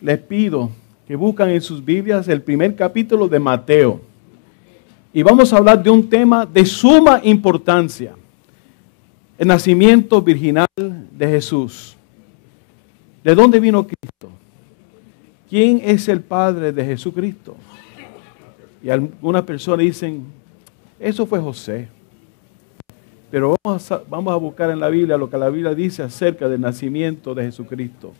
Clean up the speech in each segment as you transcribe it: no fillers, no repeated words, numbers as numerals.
les pido que buscan en sus Biblias el primer capítulo de Mateo. Y vamos a hablar de un tema de suma importancia: el nacimiento virginal de Jesús. ¿De dónde vino Cristo? ¿Quién es el Padre de Jesucristo? Y algunas personas dicen, eso fue José. Pero vamos a buscar en la Biblia lo que la Biblia dice acerca del nacimiento de Jesucristo.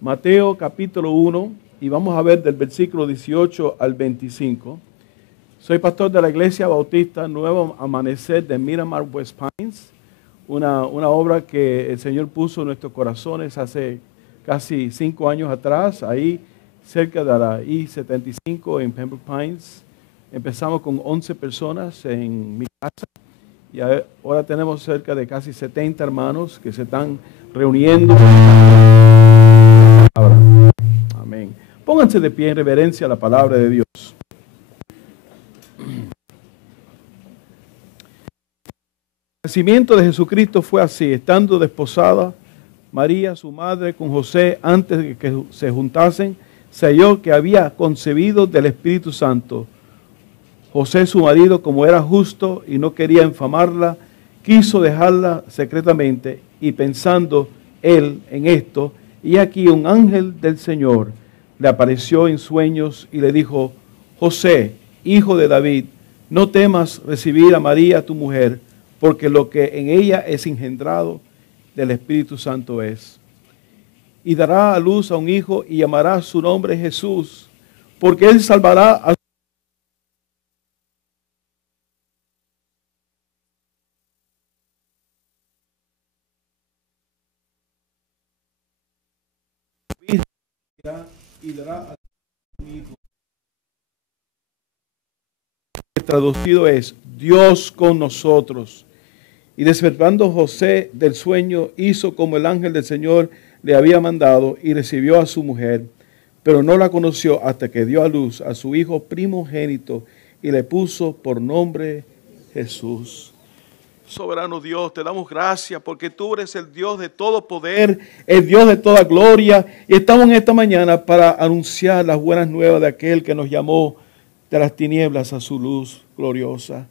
Mateo capítulo 1, y vamos a ver del versículo 18 al 25. Soy pastor de la Iglesia Bautista Nuevo Amanecer de Miramar, West Pines, una obra que el Señor puso en nuestros corazones hace casi 5 años atrás, ahí cerca de la I-75 en Pembroke Pines. Empezamos con 11 personas en mi casa y ahora tenemos cerca de casi 70 hermanos que se están reuniendo. Amén. Pónganse de pie en reverencia a la palabra de Dios. El nacimiento de Jesucristo fue así: estando desposada María, su madre, con José, antes de que se juntasen, se halló que había concebido del Espíritu Santo. José, su marido, como era justo y no quería infamarla, quiso dejarla secretamente, y pensando él en esto, y aquí un ángel del Señor le apareció en sueños y le dijo: José, hijo de David, no temas recibir a María tu mujer, porque lo que en ella es engendrado del Espíritu Santo es. Y dará a luz a un hijo y llamará su nombre Jesús, porque él salvará a su vida y dará a un hijo. Traducido es Dios con nosotros. Y despertando José del sueño, hizo como el ángel del Señor le había mandado y recibió a su mujer, pero no la conoció hasta que dio a luz a su hijo primogénito y le puso por nombre Jesús. Soberano Dios, te damos gracias porque tú eres el Dios de todo poder, el Dios de toda gloria, y estamos en esta mañana para anunciar las buenas nuevas de aquel que nos llamó de las tinieblas a su luz gloriosa.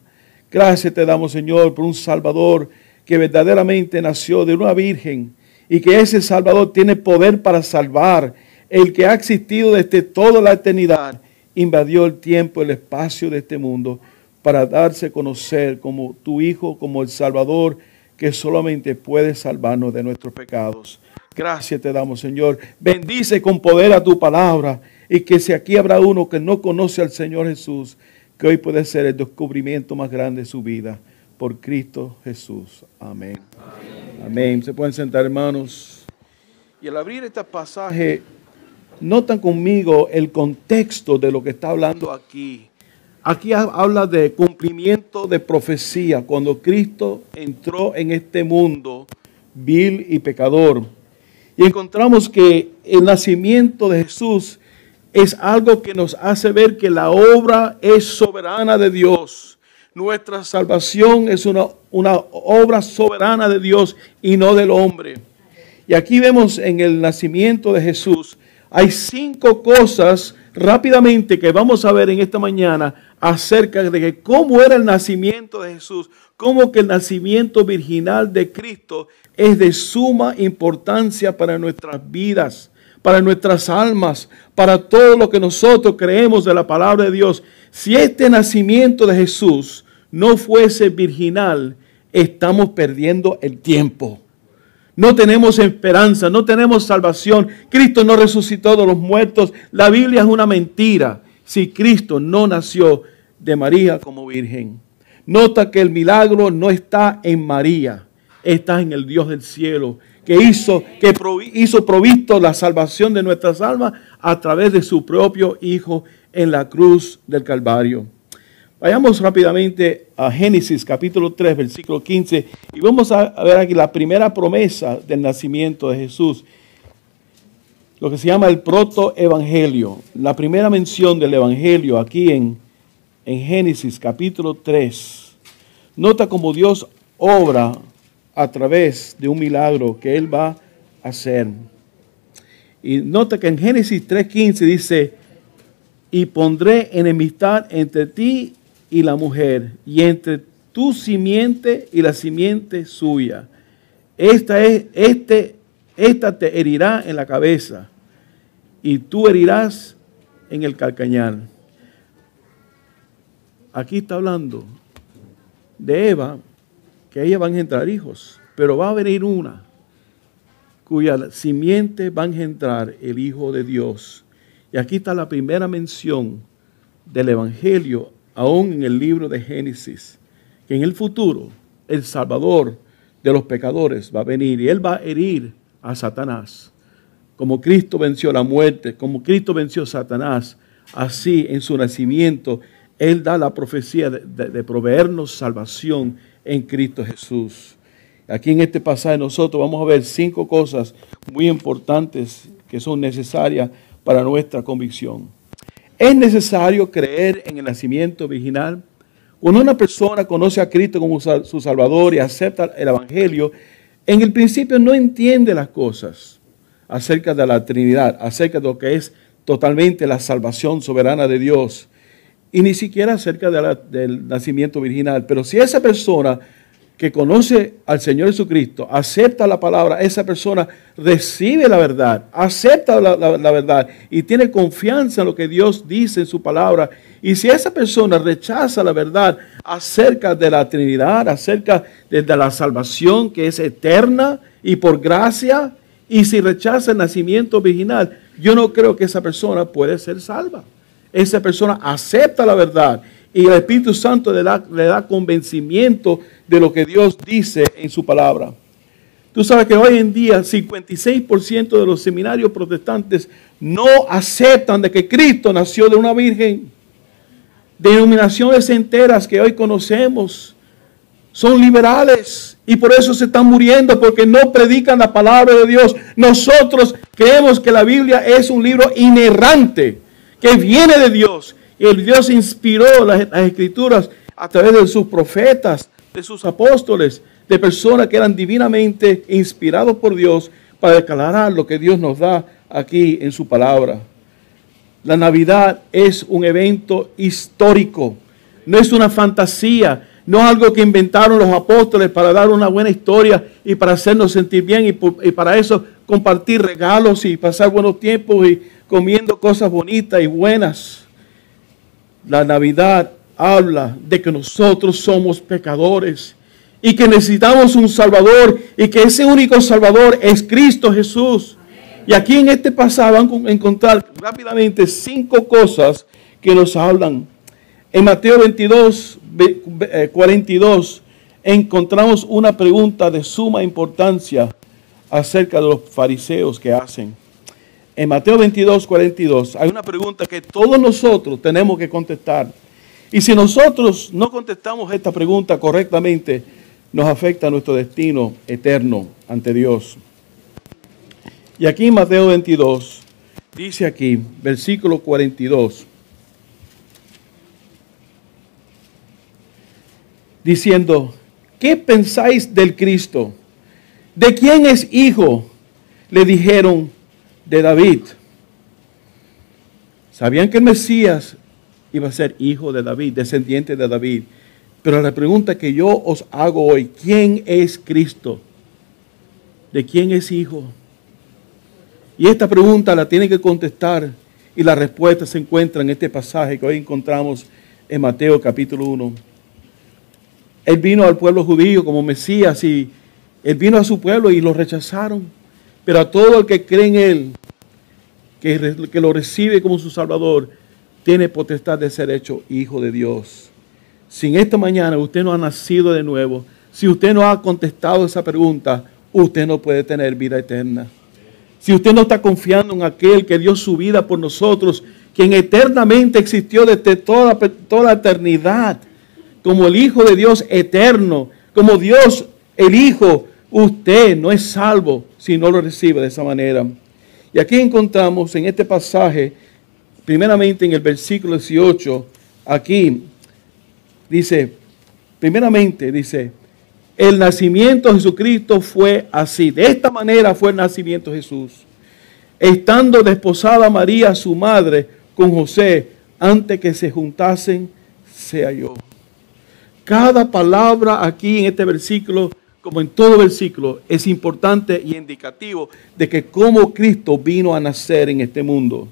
Gracias te damos, Señor, por un Salvador que verdaderamente nació de una virgen y que ese Salvador tiene poder para salvar. El que ha existido desde toda la eternidad invadió el tiempo, el espacio de este mundo para darse a conocer como tu Hijo, como el Salvador que solamente puede salvarnos de nuestros pecados. Gracias te damos, Señor. Bendice con poder a tu palabra, y que si aquí habrá uno que no conoce al Señor Jesús, que hoy puede ser el descubrimiento más grande de su vida, por Cristo Jesús. Amén. Amén. Amén. Se pueden sentar, hermanos. Y al abrir este pasaje, notan conmigo el contexto de lo que está hablando aquí. Aquí habla de cumplimiento de profecía, cuando Cristo entró en este mundo vil y pecador. Y encontramos que el nacimiento de Jesús es algo que nos hace ver que la obra es soberana de Dios. Nuestra salvación es una obra soberana de Dios y no del hombre. Y aquí vemos en el nacimiento de Jesús, hay 5 cosas rápidamente que vamos a ver en esta mañana acerca de cómo era el nacimiento de Jesús, cómo que el nacimiento virginal de Cristo es de suma importancia para nuestras vidas, para nuestras almas, para todo lo que nosotros creemos de la palabra de Dios. Si este nacimiento de Jesús no fuese virginal, estamos perdiendo el tiempo. No tenemos esperanza, no tenemos salvación. Cristo no resucitó de los muertos. La Biblia es una mentira si Cristo no nació de María como virgen. Nota que el milagro no está en María, está en el Dios del cielo, que hizo provisto la salvación de nuestras almas a través de su propio Hijo en la cruz del Calvario. Vayamos rápidamente a Génesis capítulo 3, versículo 15, y vamos a ver aquí la primera promesa del nacimiento de Jesús, lo que se llama el protoevangelio, la primera mención del evangelio aquí en Génesis capítulo 3. Nota cómo Dios obra a través de un milagro que Él va hacer. Y nota que en Génesis 3:15 dice, y pondré enemistad entre ti y la mujer, y entre tu simiente y la simiente suya. Esta te herirá en la cabeza, y tú herirás en el calcañar. Aquí está hablando de Eva, que a ella van a engendrar hijos, pero va a venir una cuya simiente va a engendrar el Hijo de Dios. Y aquí está la primera mención del Evangelio, aún en el libro de Génesis, que en el futuro el Salvador de los pecadores va a venir y Él va a herir a Satanás. Como Cristo venció la muerte, como Cristo venció a Satanás, así en su nacimiento Él da la profecía de proveernos salvación en Cristo Jesús. Aquí en este pasaje nosotros vamos a ver 5 cosas muy importantes que son necesarias para nuestra convicción. Es necesario creer en el nacimiento virginal. Cuando una persona conoce a Cristo como su Salvador y acepta el Evangelio, en el principio no entiende las cosas acerca de la Trinidad, acerca de lo que es totalmente la salvación soberana de Dios, y ni siquiera acerca del nacimiento virginal. Pero si esa persona que conoce al Señor Jesucristo, acepta la palabra, esa persona recibe la verdad, acepta la verdad y tiene confianza en lo que Dios dice en su palabra. Y si esa persona rechaza la verdad acerca de la Trinidad, acerca de la salvación que es eterna y por gracia, y si rechaza el nacimiento virginal, yo no creo que esa persona puede ser salva. Esa persona acepta la verdad y el Espíritu Santo le da convencimiento de lo que Dios dice en su palabra. Tú sabes que hoy en día 56% de los seminarios protestantes no aceptan de que Cristo nació de una virgen. Denominaciones enteras que hoy conocemos son liberales y por eso se están muriendo, porque no predican la palabra de Dios. Nosotros creemos que la Biblia es un libro inerrante, que viene de Dios. Y el Dios inspiró las escrituras a través de sus profetas, de sus apóstoles, de personas que eran divinamente inspirados por Dios para declarar lo que Dios nos da aquí en su palabra. La Navidad es un evento histórico, no es una fantasía, no es algo que inventaron los apóstoles para dar una buena historia y para hacernos sentir bien y para eso compartir regalos y pasar buenos tiempos y comiendo cosas bonitas y buenas. La Navidad habla de que nosotros somos pecadores y que necesitamos un Salvador y que ese único Salvador es Cristo Jesús. Y aquí en este pasaje van a encontrar rápidamente 5 cosas que nos hablan. En Mateo 22, 42 encontramos una pregunta de suma importancia acerca de los fariseos que hacen. En Mateo 22, 42 hay una pregunta que todos nosotros tenemos que contestar. Y si nosotros no contestamos esta pregunta correctamente, nos afecta nuestro destino eterno ante Dios. Y aquí en Mateo 22, dice aquí, versículo 42, diciendo, ¿qué pensáis del Cristo? ¿De quién es hijo? Le dijeron, de David. Sabían que el Mesías iba a ser hijo de David, descendiente de David. Pero la pregunta que yo os hago hoy, ¿quién es Cristo? ¿De quién es hijo? Y esta pregunta la tienen que contestar y la respuesta se encuentra en este pasaje que hoy encontramos en Mateo capítulo 1. Él vino al pueblo judío como Mesías y Él vino a su pueblo y lo rechazaron. Pero a todo el que cree en Él, que lo recibe como su Salvador, tiene potestad de ser hecho hijo de Dios. Si en esta mañana usted no ha nacido de nuevo, si usted no ha contestado esa pregunta, usted no puede tener vida eterna. Si usted no está confiando en aquel que dio su vida por nosotros, quien eternamente existió desde toda eternidad, como el Hijo de Dios eterno, como Dios el Hijo, usted no es salvo si no lo recibe de esa manera. Y aquí encontramos en este pasaje, primeramente en el versículo 18, aquí dice, primeramente dice, El nacimiento de Jesucristo fue así. De esta manera fue el nacimiento de Jesús. Estando desposada María, su madre, con José, antes que se juntasen, se halló. Cada palabra aquí en este versículo, como en todo versículo, es importante y indicativo de que cómo Cristo vino a nacer en este mundo.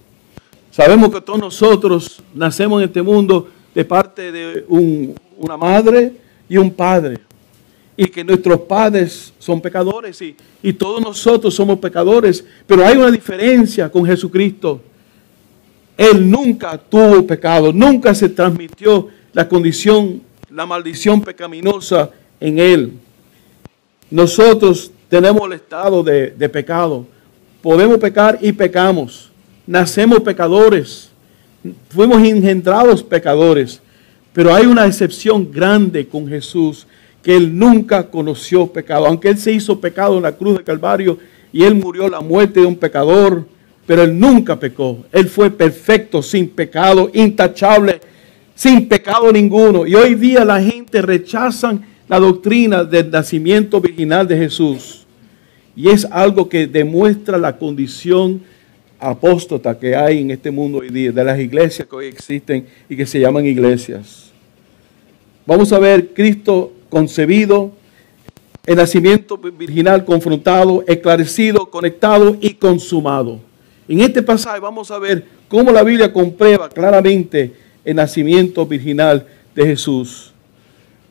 Sabemos que todos nosotros nacemos en este mundo de parte de una madre y un padre. Y que nuestros padres son pecadores y todos nosotros somos pecadores. Pero hay una diferencia con Jesucristo. Él nunca tuvo pecado, nunca se transmitió la condición, la maldición pecaminosa en Él. Nosotros tenemos el estado de pecado. Podemos pecar y pecamos. Nacemos pecadores. Fuimos engendrados pecadores. Pero hay una excepción grande con Jesús, que Él nunca conoció pecado. Aunque Él se hizo pecado en la cruz de Calvario y Él murió la muerte de un pecador, pero Él nunca pecó. Él fue perfecto, sin pecado, intachable, sin pecado ninguno. Y hoy día la gente rechaza la doctrina del nacimiento virginal de Jesús. Y es algo que demuestra la condición apóstata que hay en este mundo hoy día, de las iglesias que hoy existen y que se llaman iglesias. Vamos a ver Cristo concebido, el nacimiento virginal confrontado, esclarecido, conectado y consumado. En este pasaje vamos a ver cómo la Biblia comprueba claramente el nacimiento virginal de Jesús.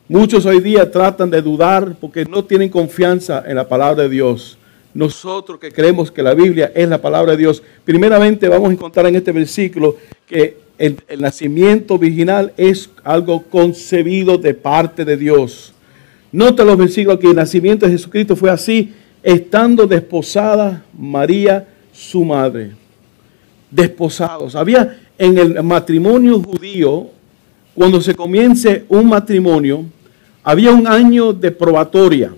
Muchos hoy día tratan de dudar porque no tienen confianza en la palabra de Dios. Nosotros que creemos que la Biblia es la palabra de Dios, primeramente vamos a encontrar en este versículo que el nacimiento virginal es algo concebido de parte de Dios. Nota los versículos que el nacimiento de Jesucristo fue así, estando desposada María, su madre. Desposados. Había en el matrimonio judío, cuando se comience un matrimonio, había un año de probatoria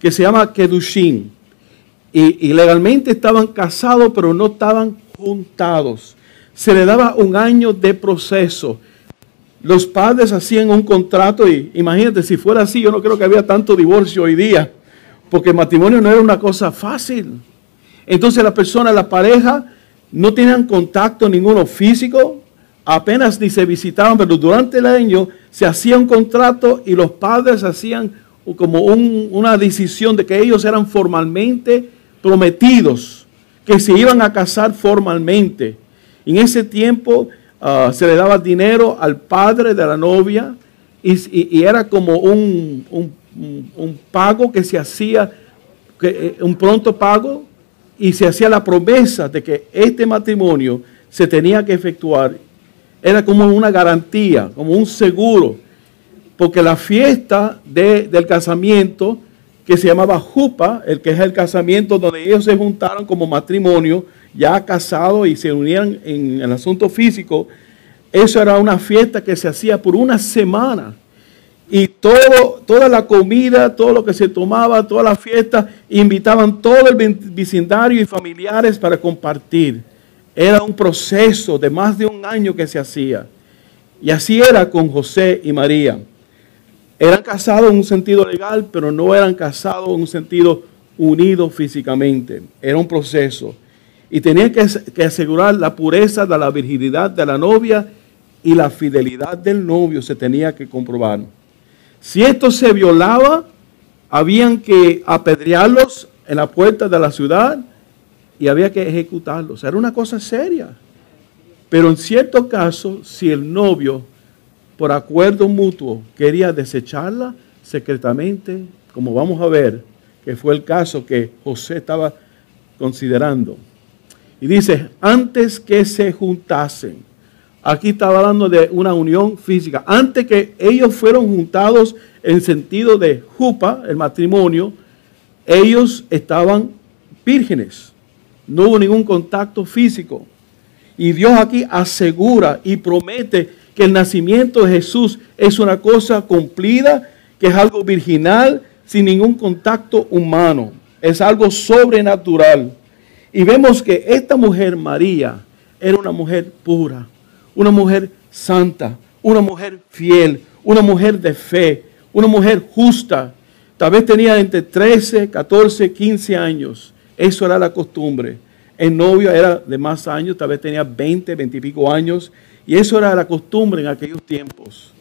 que se llama Kedushin. Y legalmente estaban casados, pero no estaban juntados. Se le daba un año de proceso. Los padres hacían un contrato y imagínate, si fuera así, yo no creo que había tanto divorcio hoy día, porque el matrimonio no era una cosa fácil. Entonces la pareja, no tenían contacto ninguno físico, apenas ni se visitaban, pero durante el año se hacía un contrato y los padres hacían como una decisión de que ellos eran formalmente prometidos, que se iban a casar formalmente. En ese tiempo se le daba dinero al padre de la novia y era como un pago que se hacía, un pronto pago, y se hacía la promesa de que este matrimonio se tenía que efectuar. Era como una garantía, como un seguro, porque la fiesta del casamiento, que se llamaba Jupa, el que es el casamiento donde ellos se juntaron como matrimonio, ya casados y se unieron en el asunto físico, eso era una fiesta que se hacía por una semana. Y toda la comida, todo lo que se tomaba, toda la fiesta, invitaban todo el vecindario y familiares para compartir. Era un proceso de más de un año que se hacía. Y así era con José y María. Eran casados en un sentido legal, pero no eran casados en un sentido unido físicamente. Era un proceso. Y tenían que asegurar la pureza de la virginidad de la novia y la fidelidad del novio se tenía que comprobar. Si esto se violaba, habían que apedrearlos en la puerta de la ciudad y había que ejecutarlos. Era una cosa seria. Pero en cierto caso, si el novio, por acuerdo mutuo, quería desecharla secretamente, como vamos a ver, que fue el caso que José estaba considerando. Y dice, antes que se juntasen. Aquí estaba hablando de una unión física. Antes que ellos fueron juntados en sentido de jupa, el matrimonio, ellos estaban vírgenes. No hubo ningún contacto físico. Y Dios aquí asegura y promete que el nacimiento de Jesús es una cosa cumplida, que es algo virginal, sin ningún contacto humano. Es algo sobrenatural. Y vemos que esta mujer, María, era una mujer pura, una mujer santa, una mujer fiel, una mujer de fe, una mujer justa. Tal vez tenía entre 13, 14, 15 años. Eso era la costumbre. El novio era de más años, tal vez tenía 20, 20 y pico años. Y eso era la costumbre en aquellos tiempos.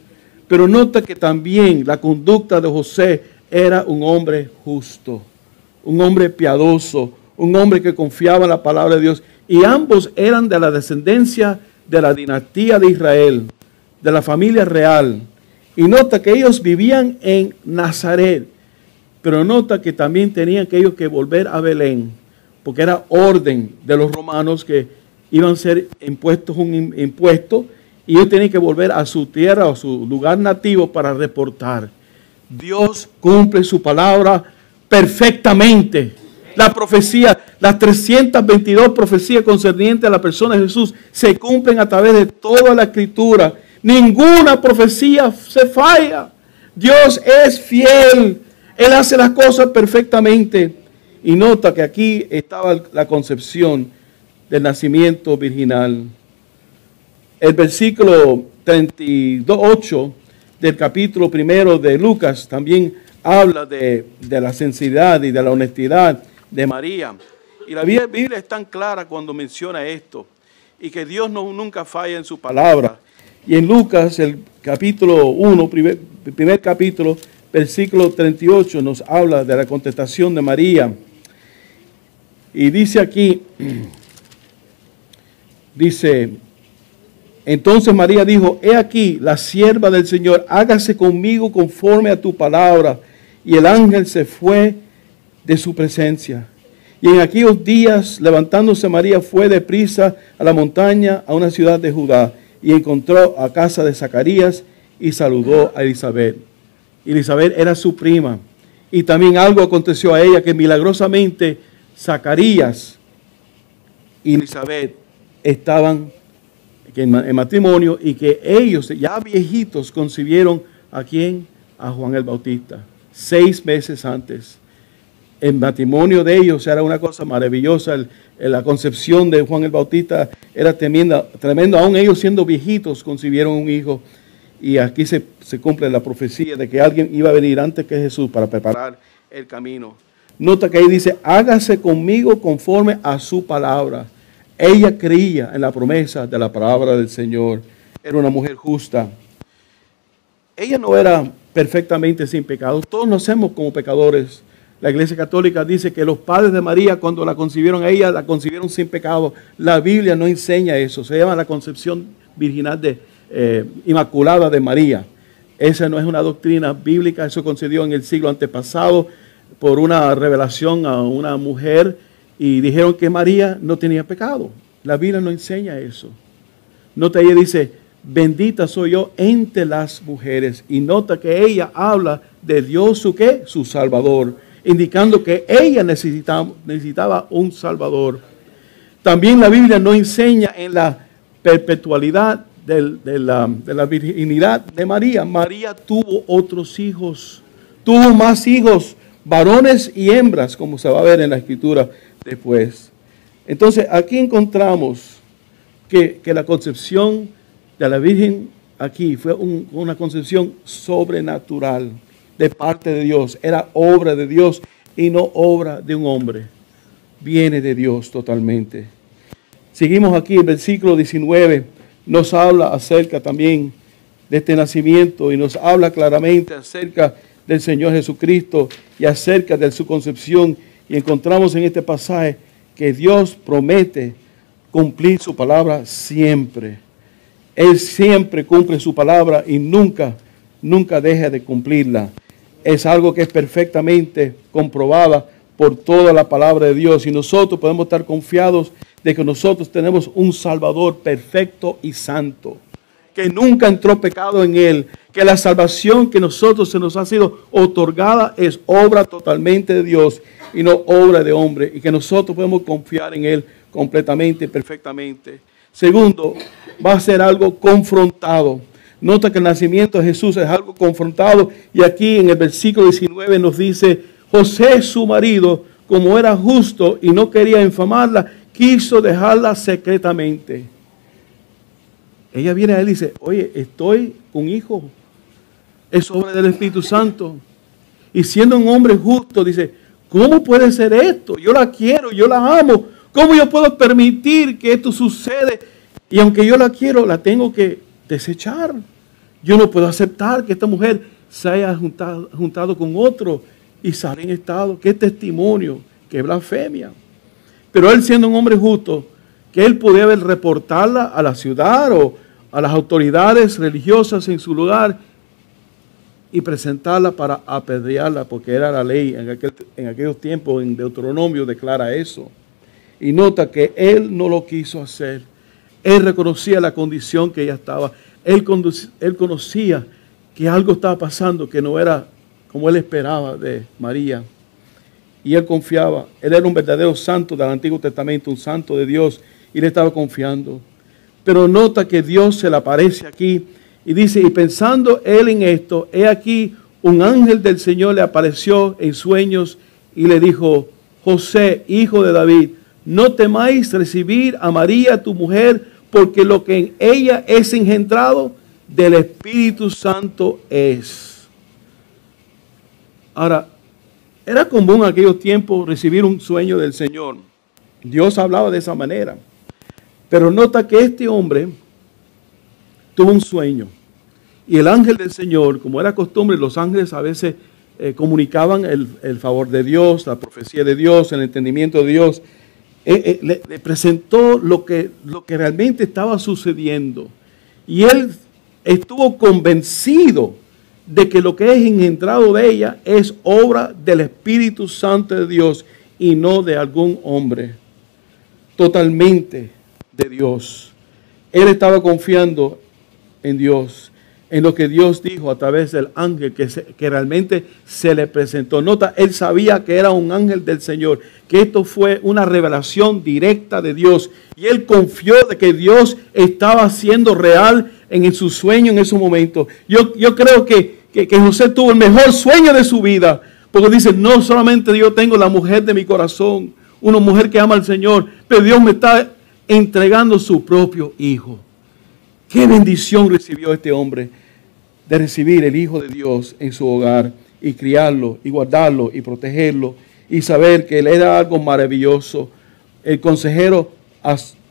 Pero nota que también la conducta de José era un hombre justo, un hombre piadoso, un hombre que confiaba en la palabra de Dios. Y ambos eran de la descendencia de la dinastía de Israel, de la familia real. Y nota que ellos vivían en Nazaret. Pero nota que también tenían que ellos que volver a Belén, porque era orden de los romanos que iban a ser impuestos un impuesto y ellos tenían que volver a su tierra o su lugar nativo para reportar. Dios cumple su palabra perfectamente. La profecía, las 322 profecías concernientes a la persona de Jesús se cumplen a través de toda la Escritura. Ninguna profecía se falla. Dios es fiel. Él hace las cosas perfectamente. Y nota que aquí estaba la concepción del nacimiento virginal. El versículo 38 del capítulo 1 de Lucas también habla de la sinceridad y de la honestidad de María. Y la Biblia es tan clara cuando menciona esto. Y que Dios nunca falla en su palabra. Y en Lucas, el capítulo 1, primer capítulo, versículo 38 nos habla de la contestación de María. Y dice aquí, dice, entonces María dijo, he aquí la sierva del Señor, hágase conmigo conforme a tu palabra. Y el ángel se fue de su presencia. Y en aquellos días, levantándose María, fue deprisa a la montaña, a una ciudad de Judá, y encontró a casa de Zacarías y saludó a Elizabeth. Elizabeth era su prima. Y también algo aconteció a ella que milagrosamente Zacarías y Elizabeth estaban en matrimonio y que ellos ya viejitos concibieron ¿a quién? A Juan el Bautista. 6 meses antes. El matrimonio de ellos era una cosa maravillosa. La concepción de Juan el Bautista era tremendo. Aún ellos siendo viejitos concibieron un hijo. Y aquí se cumple la profecía de que alguien iba a venir antes que Jesús para preparar el camino. Nota que ahí dice, hágase conmigo conforme a su palabra. Ella creía en la promesa de la palabra del Señor. Era una mujer justa. Ella no era perfectamente sin pecado. Todos nacemos como pecadores. La Iglesia Católica dice que los padres de María, cuando la concibieron a ella, la concibieron sin pecado. La Biblia no enseña eso. Se llama la concepción virginal inmaculada de María. Esa no es una doctrina bíblica. Eso concedió en el siglo antepasado por una revelación a una mujer y dijeron que María no tenía pecado. La Biblia no enseña eso. Nota, ella dice, bendita soy yo entre las mujeres. Y nota que ella habla de Dios, ¿su qué? Su Salvador, indicando que ella necesitaba un Salvador. También la Biblia no enseña en la perpetualidad de la virginidad de María. María tuvo otros hijos, tuvo más hijos, varones y hembras, como se va a ver en la Escritura después. Entonces, aquí encontramos que la concepción de la Virgen aquí fue una concepción sobrenatural de parte de Dios. Era obra de Dios y no obra de un hombre. Viene de Dios totalmente. Seguimos aquí, el versículo 19 nos habla acerca también de este nacimiento y nos habla claramente acerca del Señor Jesucristo y acerca de su concepción. Y encontramos en este pasaje que Dios promete cumplir su palabra siempre. Él siempre cumple su palabra y nunca deja de cumplirla. Es algo que es perfectamente comprobada por toda la palabra de Dios. Y nosotros podemos estar confiados de que nosotros tenemos un Salvador perfecto y santo, que nunca entró pecado en Él, que la salvación que nosotros se nos ha sido otorgada es obra totalmente de Dios y no obra de hombre, y que nosotros podemos confiar en Él completamente y perfectamente. Segundo, va a ser algo confrontado. Nota que el nacimiento de Jesús es algo confrontado, y aquí en el versículo 19 nos dice, José su marido, como era justo y no quería infamarla, quiso dejarla secretamente. Ella viene a él y dice, oye, estoy con hijo, es obra del Espíritu Santo. Y siendo un hombre justo, dice, ¿cómo puede ser esto? Yo la quiero, yo la amo. ¿Cómo yo puedo permitir que esto suceda? Y aunque yo la quiero, la tengo que desechar. Yo no puedo aceptar que esta mujer se haya juntado con otro y sale en estado. ¿Qué testimonio? ¿Qué blasfemia? Pero él, siendo un hombre justo, que él podía haber reportarla a la ciudad o a las autoridades religiosas en su lugar y presentarla para apedrearla, porque era la ley en aquellos tiempos. En Deuteronomio declara eso. Y nota que él no lo quiso hacer. Él reconocía la condición que ella estaba. Él conocía que algo estaba pasando que no era como él esperaba de María. Y él confiaba. Él era un verdadero santo del Antiguo Testamento, un santo de Dios, y le estaba confiando. Pero nota que Dios se le aparece aquí y dice, y pensando él en esto, he aquí un ángel del Señor le apareció en sueños y le dijo, José, hijo de David, no temáis recibir a María, tu mujer, porque lo que en ella es engendrado del Espíritu Santo es. Ahora, era común en aquellos tiempos recibir un sueño del Señor. Dios hablaba de esa manera. Pero nota que este hombre tuvo un sueño. Y el ángel del Señor, como era costumbre, los ángeles a veces comunicaban el favor de Dios, la profecía de Dios, el entendimiento de Dios. Le presentó lo que realmente estaba sucediendo. Y él estuvo convencido de que lo que es engendrado de ella es obra del Espíritu Santo de Dios y no de algún hombre. Totalmente de Dios. Él estaba confiando en Dios, en lo que Dios dijo a través del ángel que realmente se le presentó. Nota, él sabía que era un ángel del Señor, que esto fue una revelación directa de Dios. Y él confió de que Dios estaba siendo real en su sueño en ese momento. Yo creo que José tuvo el mejor sueño de su vida, porque dice, no solamente yo tengo la mujer de mi corazón, una mujer que ama al Señor, pero Dios me está entregando su propio hijo. Qué bendición recibió este hombre de recibir el Hijo de Dios en su hogar y criarlo y guardarlo y protegerlo y saber que él era algo maravilloso, el consejero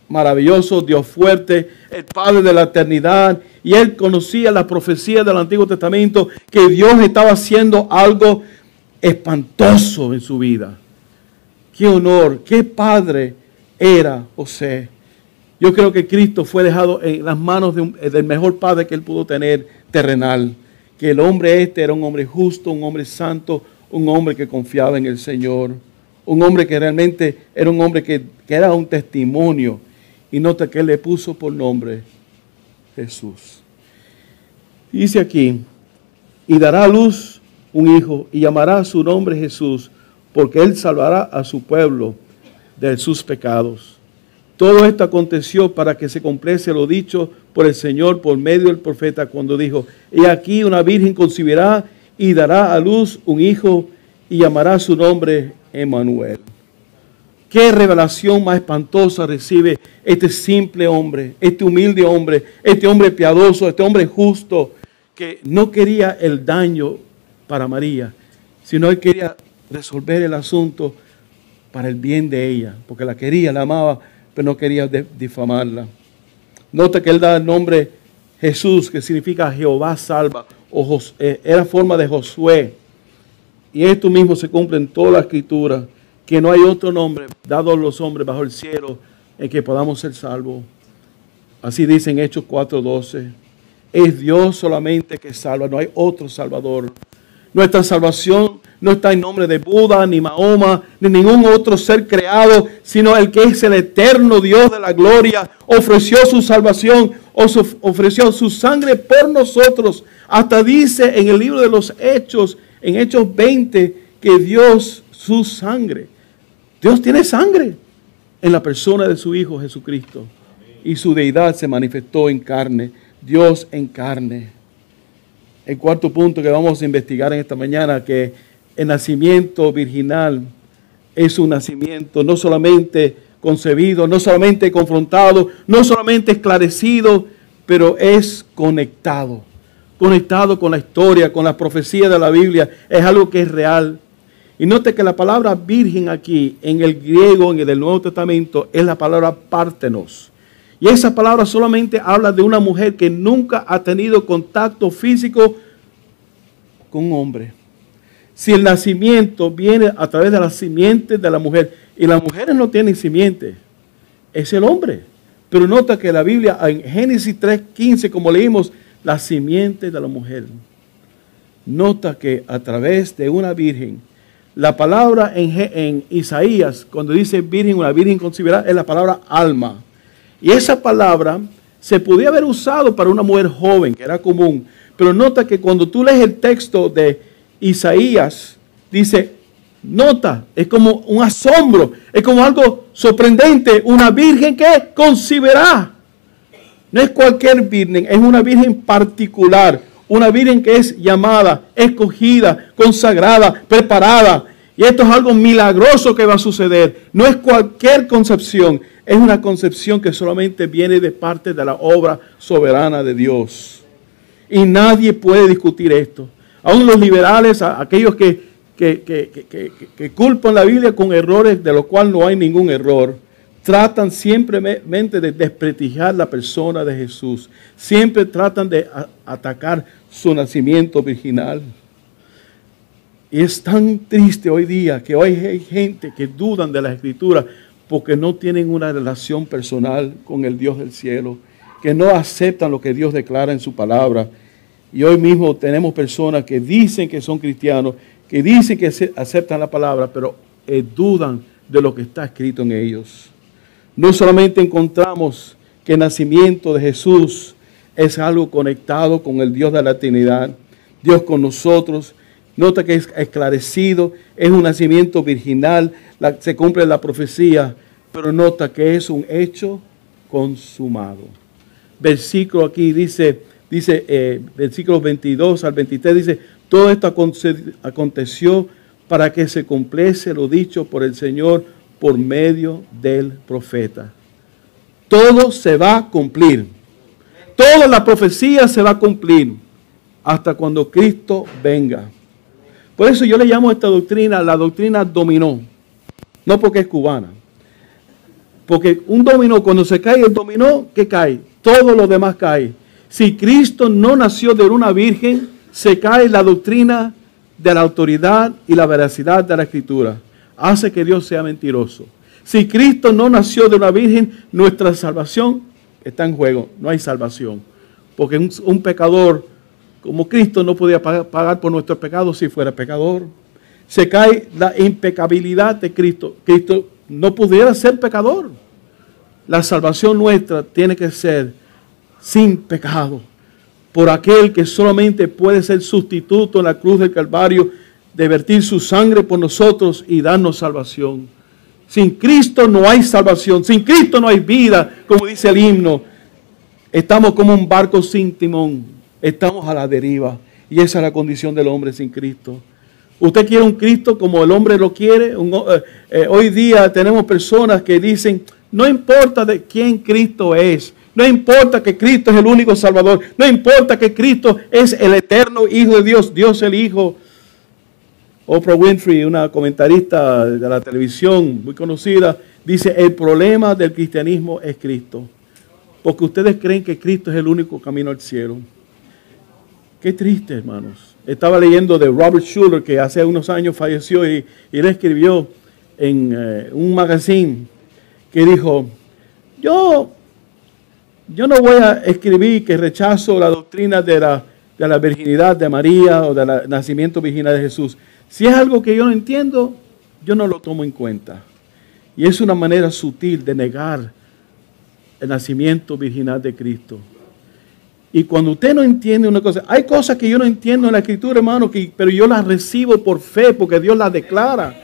maravilloso, Dios fuerte, el Padre de la eternidad, y él conocía la profecía del Antiguo Testamento que Dios estaba haciendo algo espantoso en su vida. Qué honor, qué padre era José. Yo creo que Cristo fue dejado en las manos del mejor padre que él pudo tener terrenal. Que el hombre era un hombre justo, un hombre santo, un hombre que confiaba en el Señor. Un hombre que realmente era un hombre que era un testimonio. Y nota que él le puso por nombre Jesús. Dice aquí, y dará a luz un hijo y llamará su nombre Jesús, porque él salvará a su pueblo de sus pecados. Todo esto aconteció para que se cumpliese lo dicho por el Señor por medio del profeta cuando dijo, he aquí una virgen concebirá y dará a luz un hijo y llamará su nombre Emmanuel. Qué revelación más espantosa recibe este simple hombre, este humilde hombre, este hombre piadoso, este hombre justo, que no quería el daño para María, sino él quería resolver el asunto para el bien de ella, porque la quería, la amaba, pero no quería difamarla. Nota que él da el nombre Jesús, que significa Jehová salva, o era forma de Josué. Y esto mismo se cumple en toda la Escritura, que no hay otro nombre dado a los hombres bajo el cielo en que podamos ser salvos. Así dice en Hechos 4:12. Es Dios solamente que salva, no hay otro Salvador. Nuestra salvación no está en nombre de Buda, ni Mahoma, ni ningún otro ser creado, sino el que es el eterno Dios de la gloria. Ofreció su salvación, ofreció su sangre por nosotros. Hasta dice en el libro de los Hechos, en Hechos 20, que Dios, su sangre. Dios tiene sangre en la persona de su Hijo Jesucristo. Y su deidad se manifestó en carne. Dios en carne. El cuarto punto que vamos a investigar en esta mañana, que el nacimiento virginal es un nacimiento no solamente concebido, no solamente confrontado, no solamente esclarecido, pero es conectado conectado con la historia, con la profecía de la Biblia. Es algo que es real. Y note que la palabra virgen aquí, en el griego, en el Nuevo Testamento, es la palabra partenos. Y esa palabra solamente habla de una mujer que nunca ha tenido contacto físico con un hombre. Si el nacimiento viene a través de la simiente de la mujer, y las mujeres no tienen simiente, es el hombre. Pero nota que la Biblia en Génesis 3:15, como leímos, la simiente de la mujer. Nota que a través de una virgen, la palabra en Isaías, cuando dice virgen, una virgen concebirá, es la palabra alma. Y esa palabra se podía haber usado para una mujer joven, que era común. Pero nota que cuando tú lees el texto de Isaías, dice, nota, es como un asombro, es como algo sorprendente, una virgen que concebirá. No es cualquier virgen, es una virgen particular, una virgen que es llamada, escogida, consagrada, preparada. Y esto es algo milagroso que va a suceder. No es cualquier concepción, es una concepción que solamente viene de parte de la obra soberana de Dios. Y nadie puede discutir esto. Aún los liberales, aquellos que culpan la Biblia con errores de los cuales no hay ningún error, tratan simplemente de desprestigiar la persona de Jesús. Siempre tratan de atacar su nacimiento virginal. Y es tan triste hoy día que hoy hay gente que dudan de la Escritura porque no tienen una relación personal con el Dios del cielo, que no aceptan lo que Dios declara en su palabra. Y hoy mismo tenemos personas que dicen que son cristianos, que dicen que aceptan la palabra, pero dudan de lo que está escrito en ellos. No solamente encontramos que el nacimiento de Jesús es algo conectado con el Dios de la eternidad, Dios con nosotros. Nota que es esclarecido, es un nacimiento virginal, se cumple la profecía, pero nota que es un hecho consumado. Versículo aquí dice versículos 22 al 23, dice, todo esto aconteció para que se cumpliese lo dicho por el Señor por medio del profeta. Todo se va a cumplir. Toda la profecía se va a cumplir hasta cuando Cristo venga. Por eso yo le llamo a esta doctrina la doctrina dominó. No porque es cubana. Porque un dominó, cuando se cae el dominó, ¿qué cae? Todo lo demás cae. Si Cristo no nació de una virgen, se cae la doctrina de la autoridad y la veracidad de la Escritura. Hace que Dios sea mentiroso. Si Cristo no nació de una virgen, nuestra salvación está en juego. No hay salvación. Porque un pecador como Cristo no podía pagar por nuestros pecados si fuera pecador. Se cae la impecabilidad de Cristo. Cristo no pudiera ser pecador. La salvación nuestra tiene que ser sin pecado, por aquel que solamente puede ser sustituto en la cruz del Calvario, de vertir su sangre por nosotros y darnos salvación. Sin Cristo no hay salvación, sin Cristo no hay vida, como dice el himno. Estamos como un barco sin timón, estamos a la deriva, y esa es la condición del hombre sin Cristo. ¿Usted quiere un Cristo como el hombre lo quiere? Hoy día tenemos personas que dicen, no importa de quién Cristo es, no importa que Cristo es el único Salvador, no importa que Cristo es el eterno Hijo de Dios, Dios el Hijo. Oprah Winfrey, una comentarista de la televisión muy conocida, dice, el problema del cristianismo es Cristo, porque ustedes creen que Cristo es el único camino al cielo. Qué triste, hermanos. Estaba leyendo de Robert Schuller, que hace unos años falleció, y él escribió en un magazine que dijo, yo no voy a escribir que rechazo la doctrina de la virginidad de María o del nacimiento virginal de Jesús. Si es algo que yo no entiendo, yo no lo tomo en cuenta. Y es una manera sutil de negar el nacimiento virginal de Cristo. Y cuando usted no entiende una cosa, hay cosas que yo no entiendo en la Escritura, hermano, pero yo las recibo por fe, porque Dios las declara.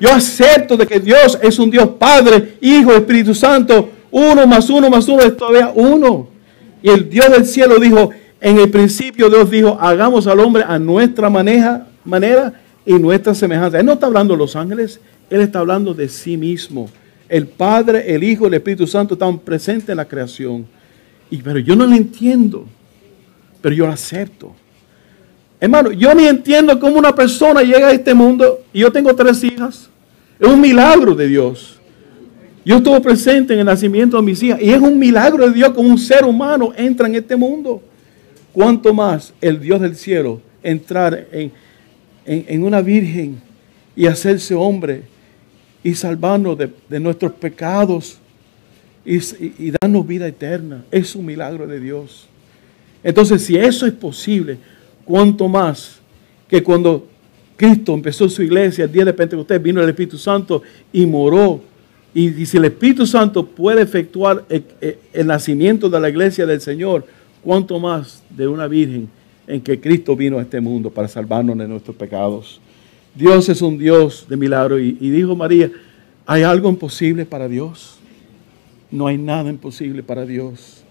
Yo acepto de que Dios es un Dios Padre, Hijo, Espíritu Santo. 1 más 1 más 1 es todavía 1. Y el Dios del cielo dijo, en el principio Dios dijo, hagamos al hombre a nuestra manera y nuestra semejanza. Él no está hablando de los ángeles, Él está hablando de sí mismo. El Padre, el Hijo, el Espíritu Santo están presentes en la creación. Pero yo no lo entiendo. pero yo la acepto. Hermano, yo ni entiendo cómo una persona llega a este mundo y yo tengo 3 hijas. Es un milagro de Dios. Yo estuve presente en el nacimiento de mis hijas y es un milagro de Dios como un ser humano entra en este mundo. ¿Cuánto más el Dios del cielo entrar en una virgen y hacerse hombre y salvarnos de nuestros pecados y darnos vida eterna? Es un milagro de Dios. Entonces, si eso es posible, ¿cuánto más que cuando Cristo empezó su iglesia, el día de Pentecostés, vino el Espíritu Santo y moró? Y si el Espíritu Santo puede efectuar el nacimiento de la iglesia del Señor, ¿cuánto más de una virgen en que Cristo vino a este mundo para salvarnos de nuestros pecados? Dios es un Dios de milagro. Y dijo María, ¿hay algo imposible para Dios? No hay nada imposible para Dios.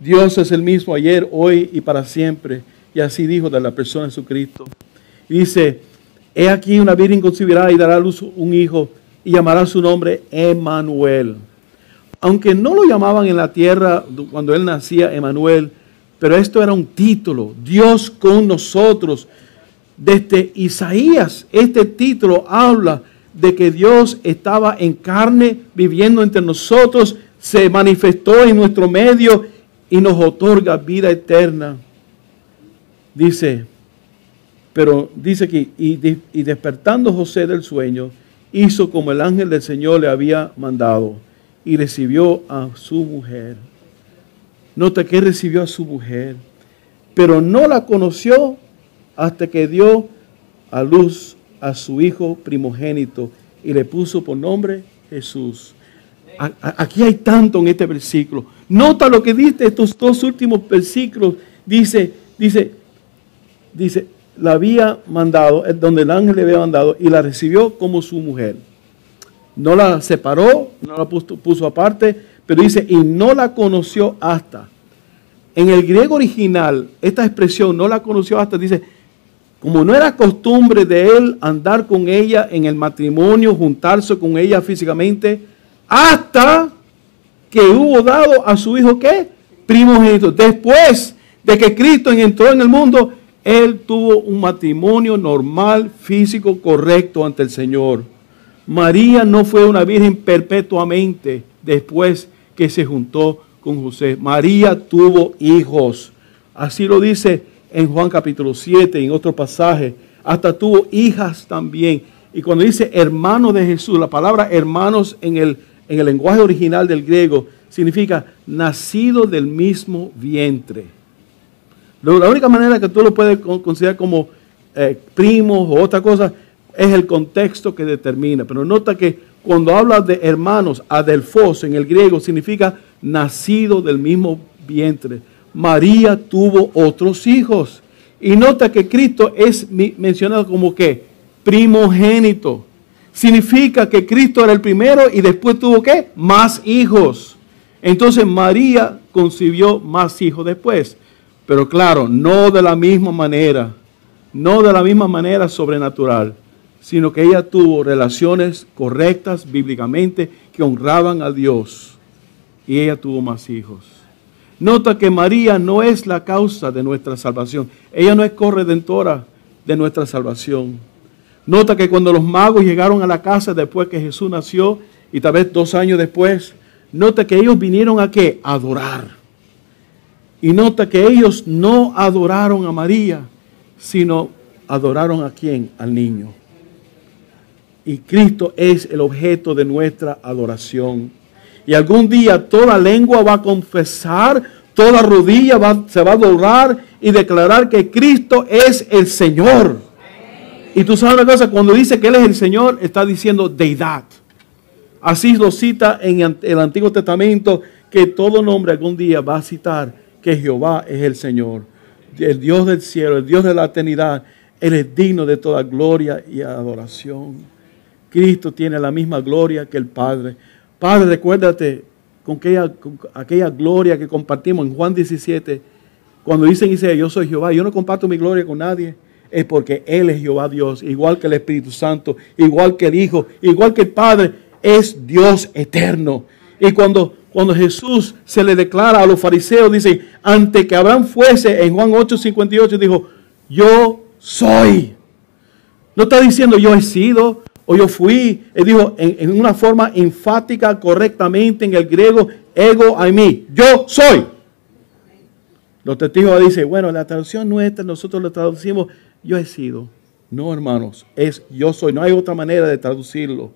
Dios es el mismo ayer, hoy y para siempre. Y así dijo de la persona de Jesucristo. Y dice, he aquí una virgen concebirá y dará a luz un hijo y llamará su nombre Emmanuel. Aunque no lo llamaban en la tierra cuando él nacía Emmanuel, pero esto era un título, Dios con nosotros. Desde Isaías, este título habla de que Dios estaba en carne, viviendo entre nosotros, se manifestó en nuestro medio y nos otorga vida eterna. Dice, pero dice aquí, y despertando José del sueño, hizo como el ángel del Señor le había mandado y recibió a su mujer. Nota que recibió a su mujer, pero no la conoció hasta que dio a luz a su hijo primogénito y le puso por nombre Jesús. Aquí hay tanto en este versículo. Nota lo que dice estos 2 últimos versículos. Dice, la había mandado, donde el ángel le había mandado, y la recibió como su mujer. No la separó, no la puso aparte, pero dice, y no la conoció hasta. En el griego original, esta expresión, no la conoció hasta, dice, como no era costumbre de él andar con ella en el matrimonio, juntarse con ella físicamente, hasta que hubo dado a su hijo, ¿qué? Primogénito. Después de que Cristo entró en el mundo, él tuvo un matrimonio normal, físico, correcto ante el Señor. María no fue una virgen perpetuamente después que se juntó con José. María tuvo hijos. Así lo dice en Juan capítulo 7, en otro pasaje. Hasta tuvo hijas también. Y cuando dice hermano de Jesús, la palabra hermanos en el lenguaje original del griego significa nacido del mismo vientre. La única manera que tú lo puedes considerar como primos o otra cosa es el contexto que determina. Pero nota que cuando habla de hermanos, adelfos en el griego significa nacido del mismo vientre. María tuvo otros hijos. Y nota que Cristo es mencionado como que primogénito. Significa que Cristo era el primero y después tuvo ¿qué? Más hijos. Entonces María concibió más hijos después. Pero claro, no de la misma manera sobrenatural, sino que ella tuvo relaciones correctas bíblicamente que honraban a Dios. Y ella tuvo más hijos. Nota que María no es la causa de nuestra salvación. Ella no es corredentora de nuestra salvación. Nota que cuando los magos llegaron a la casa después que Jesús nació, y tal vez 2 años después, nota que ellos vinieron a ¿qué? A adorar. Y nota que ellos no adoraron a María, sino adoraron a ¿quién? Al niño. Y Cristo es el objeto de nuestra adoración. Y algún día toda lengua va a confesar, toda rodilla se va a doblar y declarar que Cristo es el Señor. Y tú sabes una cosa, cuando dice que Él es el Señor, está diciendo deidad. Así lo cita en el Antiguo Testamento, que todo nombre algún día va a citar que Jehová es el Señor, el Dios del cielo, el Dios de la eternidad. Él es digno de toda gloria y adoración. Cristo tiene la misma gloria que el Padre. Padre, recuérdate con aquella gloria que compartimos en Juan 17, cuando dice, yo soy Jehová, yo no comparto mi gloria con nadie, es porque Él es Jehová Dios, igual que el Espíritu Santo, igual que el Hijo, igual que el Padre, es Dios eterno. Y cuando Cuando Jesús se le declara a los fariseos, dice, antes que Abraham fuese, en Juan 8:58 dijo, yo soy. No está diciendo yo he sido o yo fui. Él dijo en una forma enfática, correctamente en el griego, ego eimi, yo soy. Los testigos dicen, bueno, la traducción nuestra, nosotros la traducimos, yo he sido. No, hermanos, es yo soy. No hay otra manera de traducirlo.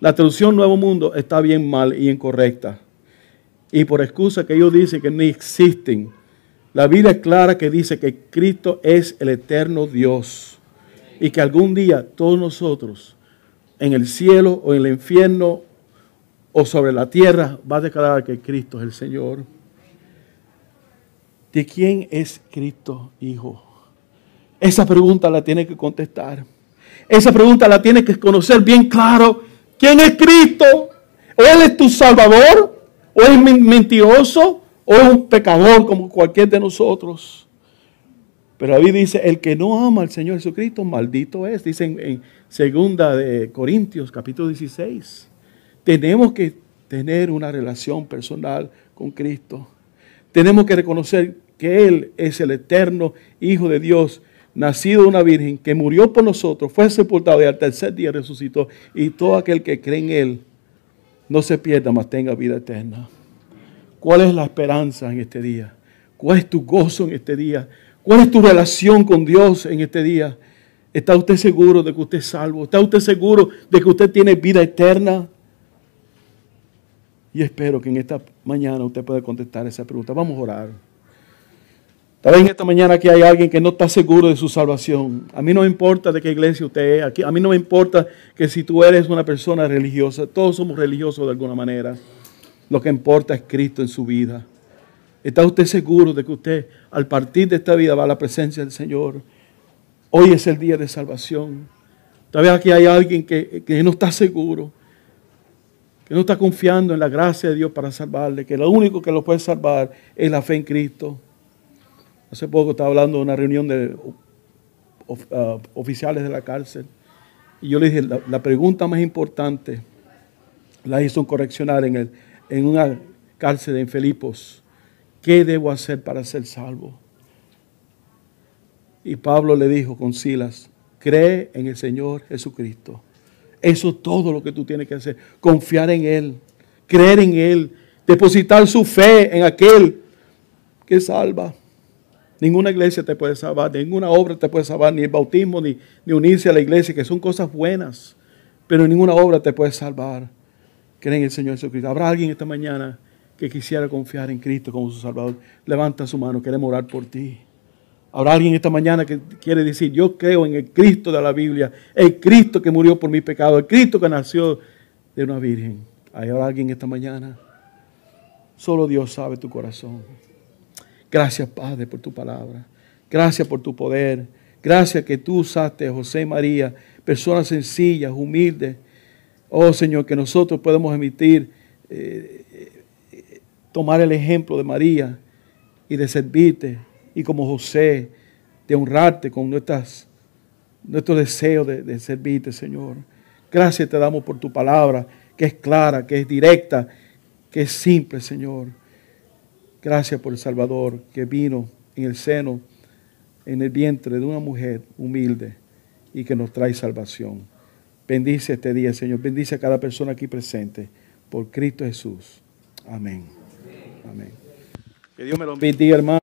La traducción Nuevo Mundo está bien mal y incorrecta. Y por excusa que ellos dicen que no existen, la Biblia es clara que dice que Cristo es el eterno Dios. Y que algún día todos nosotros, en el cielo o en el infierno o sobre la tierra, va a declarar que Cristo es el Señor. ¿De quién es Cristo, hijo? Esa pregunta la tienes que contestar. Esa pregunta la tienes que conocer bien claro. ¿Quién es Cristo? ¿O Él es tu Salvador? ¿O es mentiroso? ¿O es un pecador como cualquier de nosotros? Pero David dice, el que no ama al Señor Jesucristo, maldito es. Dice en 2 de Corintios, capítulo 16. Tenemos que tener una relación personal con Cristo. Tenemos que reconocer que Él es el eterno Hijo de Dios, nacido de una virgen, que murió por nosotros, fue sepultado y al tercer día resucitó. Y todo aquel que cree en Él no se pierda, mas tenga vida eterna. ¿Cuál es la esperanza en este día? ¿Cuál es tu gozo en este día? ¿Cuál es tu relación con Dios en este día? ¿Está usted seguro de que usted es salvo? ¿Está usted seguro de que usted tiene vida eterna? Y espero que en esta mañana usted pueda contestar esa pregunta. Vamos a orar. Tal vez en esta mañana aquí hay alguien que no está seguro de su salvación. A mí no me importa de qué iglesia usted es. A mí no me importa que si tú eres una persona religiosa. Todos somos religiosos de alguna manera. Lo que importa es Cristo en su vida. ¿Está usted seguro de que usted al partir de esta vida va a la presencia del Señor? Hoy es el día de salvación. Tal vez aquí hay alguien que no está seguro, que no está confiando en la gracia de Dios para salvarle, que lo único que lo puede salvar es la fe en Cristo. Hace poco estaba hablando de una reunión de oficiales de la cárcel y yo le dije, la pregunta más importante la hizo un correccional en una cárcel en Filipos. ¿Qué debo hacer para ser salvo? Y Pablo le dijo con Silas, cree en el Señor Jesucristo. Eso es todo lo que tú tienes que hacer. Confiar en Él, creer en Él, depositar su fe en aquel que salva. Ninguna iglesia te puede salvar, ninguna obra te puede salvar, ni el bautismo, ni unirse a la iglesia, que son cosas buenas, pero ninguna obra te puede salvar. Cree en el Señor Jesucristo. ¿Habrá alguien esta mañana que quisiera confiar en Cristo como su Salvador? Levanta su mano, queremos orar por ti. Habrá alguien esta mañana que quiere decir, yo creo en el Cristo de la Biblia, el Cristo que murió por mi pecado, el Cristo que nació de una virgen. ¿Habrá alguien esta mañana? Solo Dios sabe tu corazón. Gracias, Padre, por tu palabra. Gracias por tu poder. Gracias que tú usaste a José y María, personas sencillas, humildes. Oh, Señor, que nosotros podemos emitir, tomar el ejemplo de María y de servirte. Y como José, de honrarte con nuestro deseo de servirte, Señor. Gracias te damos por tu palabra, que es clara, que es directa, que es simple, Señor. Gracias por el Salvador que vino en el seno, en el vientre de una mujer humilde y que nos trae salvación. Bendice este día, Señor. Bendice a cada persona aquí presente. Por Cristo Jesús. Amén. Amén. Que Dios me lo bendiga, hermano.